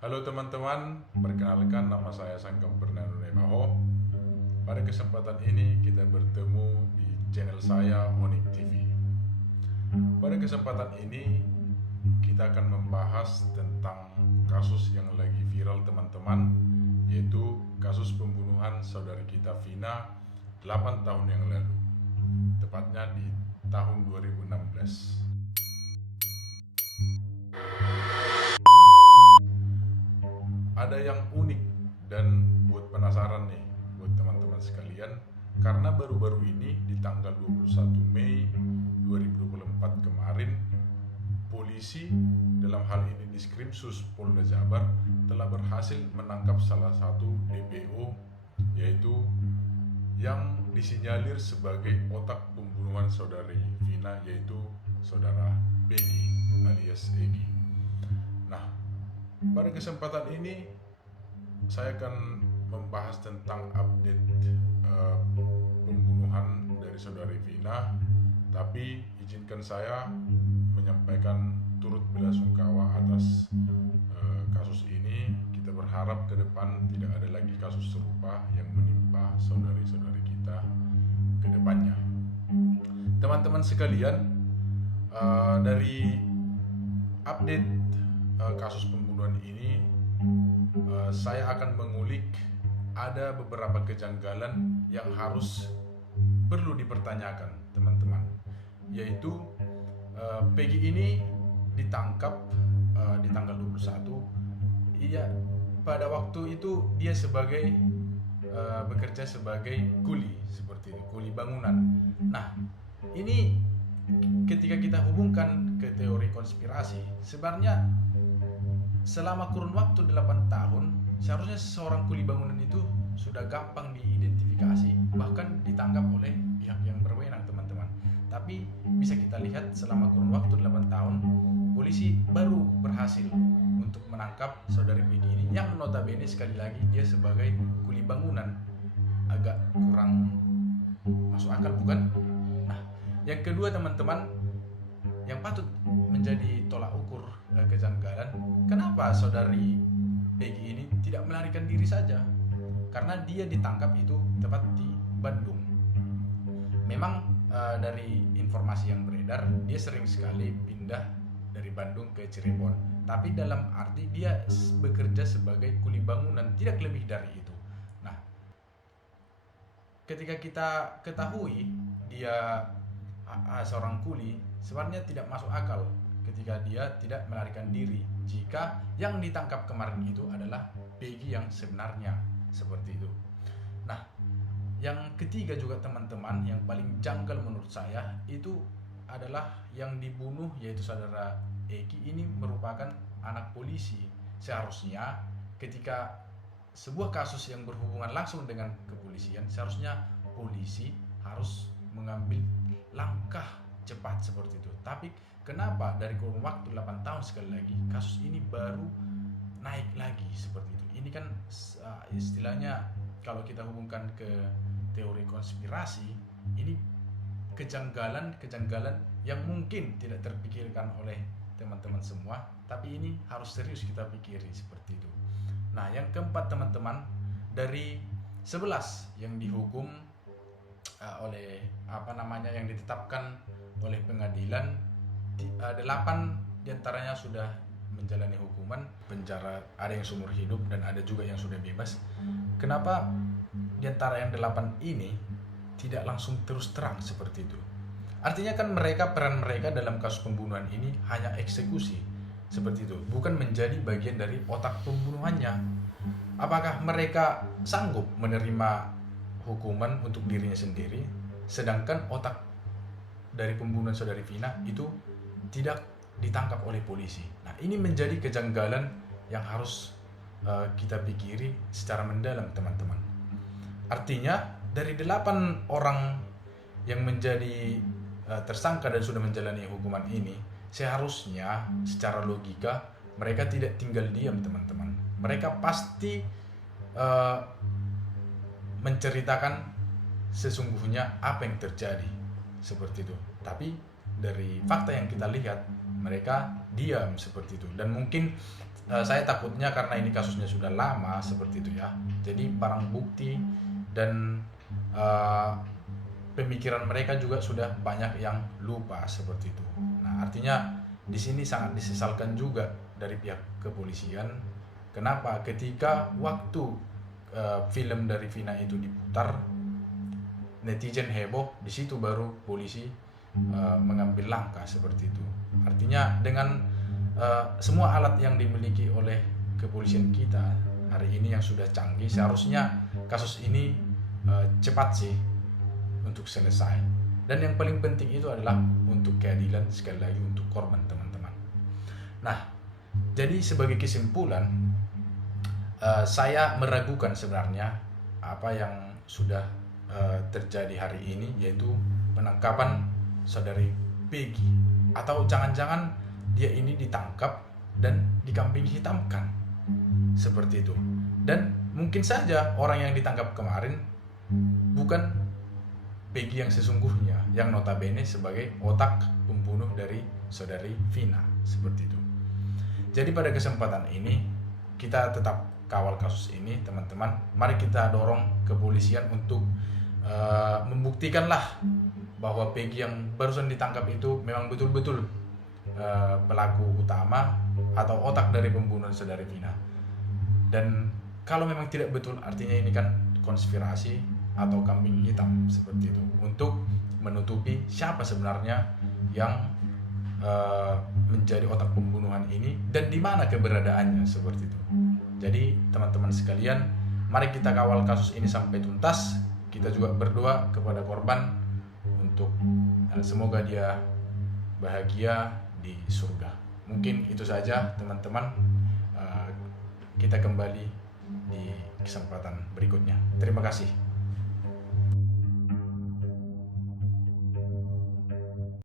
Halo teman-teman, perkenalkan nama saya Sangkem Bernardo Nebaho. Pada kesempatan ini kita bertemu di channel saya Onik TV. Pada kesempatan ini kita akan membahas tentang kasus yang lagi viral teman-teman, yaitu kasus pembunuhan saudari kita Vina 8 tahun yang lalu, tepatnya di tahun 2016. Ada yang unik dan buat penasaran nih buat teman-teman sekalian, karena baru-baru ini di tanggal 21 Mei 2024 kemarin, polisi dalam hal ini Diskrimsus Polda Jabar telah berhasil menangkap salah satu DPO, yaitu yang disinyalir sebagai otak pembunuhan saudari Vina, yaitu saudara Peggy alias Egy. Nah, pada kesempatan ini saya akan membahas tentang update pembunuhan dari saudari Vina, tapi izinkan saya menyampaikan turut belasungkawa atas kasus ini. Kita berharap ke depan tidak ada lagi kasus serupa yang menimpa saudari-saudari kita ke depannya. Teman-teman sekalian, dari update kasus pembunuhan ini, saya akan mengulik ada beberapa kejanggalan yang harus perlu dipertanyakan teman-teman, yaitu Peggy ini ditangkap di tanggal 21. Iya, pada waktu itu dia sebagai bekerja sebagai kuli, seperti itu, kuli bangunan. Nah, ini ketika kita hubungkan ke teori konspirasi, sebenarnya selama kurun waktu 8 tahun seharusnya seorang kuli bangunan itu sudah gampang diidentifikasi, bahkan ditangkap oleh pihak yang berwenang teman-teman. Tapi bisa kita lihat selama kurun waktu 8 tahun polisi baru berhasil untuk menangkap saudari Peggy ini, yang notabene sekali lagi dia sebagai kuli bangunan. Agak kurang masuk akal, bukan? Nah, yang kedua teman-teman, yang patut menjadi tolak ukur kejanggalan, kenapa saudari Peggy ini tidak melarikan diri saja? Karena dia ditangkap itu tepat di Bandung. Memang dari informasi yang beredar, dia sering sekali pindah dari Bandung ke Cirebon, tapi dalam arti dia bekerja sebagai kuli bangunan, tidak lebih dari itu. Nah, ketika kita ketahui dia seorang kuli, sebenarnya tidak masuk akal ketika dia tidak melarikan diri jika yang ditangkap kemarin itu adalah Peggy yang sebenarnya, seperti itu. Nah, yang ketiga juga teman-teman, yang paling janggal menurut saya itu adalah yang dibunuh, yaitu saudara Egy ini merupakan anak polisi. Seharusnya ketika sebuah kasus yang berhubungan langsung dengan kepolisian, seharusnya polisi harus mengambil langkah cepat seperti itu. Tapi kenapa dari kurun waktu 8 tahun sekali lagi kasus ini baru naik lagi seperti itu? Ini kan istilahnya kalau kita hubungkan ke teori konspirasi, ini kejanggalan yang mungkin tidak terpikirkan oleh teman-teman semua, tapi ini harus serius kita pikiri seperti itu. Nah, yang keempat teman-teman, dari 11 yang dihukum oleh yang ditetapkan oleh pengadilan, 8 diantaranya sudah menjalani hukuman penjara, ada yang seumur hidup dan ada juga yang sudah bebas. Kenapa diantara yang 8 ini tidak langsung terus terang seperti itu? Artinya kan peran mereka dalam kasus pembunuhan ini hanya eksekusi seperti itu, bukan menjadi bagian dari otak pembunuhannya. Apakah mereka sanggup menerima hukuman untuk dirinya sendiri, sedangkan otak dari pembunuhan saudari Vina itu tidak ditangkap oleh polisi? Nah, ini menjadi kejanggalan yang harus kita pikiri secara mendalam teman-teman. Artinya dari 8 orang yang menjadi tersangka dan sudah menjalani hukuman ini, seharusnya secara logika mereka tidak tinggal diam teman-teman. Mereka pasti menceritakan sesungguhnya apa yang terjadi seperti itu. Tapi dari fakta yang kita lihat, mereka diam seperti itu. Dan mungkin saya takutnya karena ini kasusnya sudah lama seperti itu ya. Jadi barang bukti dan pemikiran mereka juga sudah banyak yang lupa seperti itu. Nah, artinya di sini sangat disesalkan juga dari pihak kepolisian. Kenapa? Ketika waktu film dari Vina itu diputar, netizen heboh, di situ baru polisi mengambil langkah seperti itu. Artinya dengan semua alat yang dimiliki oleh kepolisian kita hari ini yang sudah canggih, seharusnya kasus ini cepat sih untuk selesai. Dan yang paling penting itu adalah untuk keadilan, sekali lagi untuk korban, teman-teman. Nah, jadi sebagai kesimpulan, saya meragukan sebenarnya apa yang sudah terjadi hari ini, yaitu penangkapan saudari Peggy. Atau jangan-jangan dia ini ditangkap dan dikambing hitamkan seperti itu. Dan mungkin saja orang yang ditangkap kemarin bukan Peggy yang sesungguhnya, yang notabene sebagai otak pembunuh dari saudari Vina seperti itu. Jadi pada kesempatan ini kita tetap kawal kasus ini, teman-teman. Mari kita dorong kepolisian untuk membuktikanlah bahwa Peggy yang barusan ditangkap itu memang betul-betul pelaku utama atau otak dari pembunuhan saudari Vina. Dan kalau memang tidak betul, artinya ini kan konspirasi atau kambing hitam seperti itu untuk menutupi siapa sebenarnya yang menjadi otak pembunuhan ini dan di mana keberadaannya seperti itu. Jadi teman-teman sekalian, mari kita kawal kasus ini sampai tuntas. Kita juga berdoa kepada korban untuk semoga dia bahagia di surga. Mungkin itu saja teman-teman. Kita kembali di kesempatan berikutnya. Terima kasih.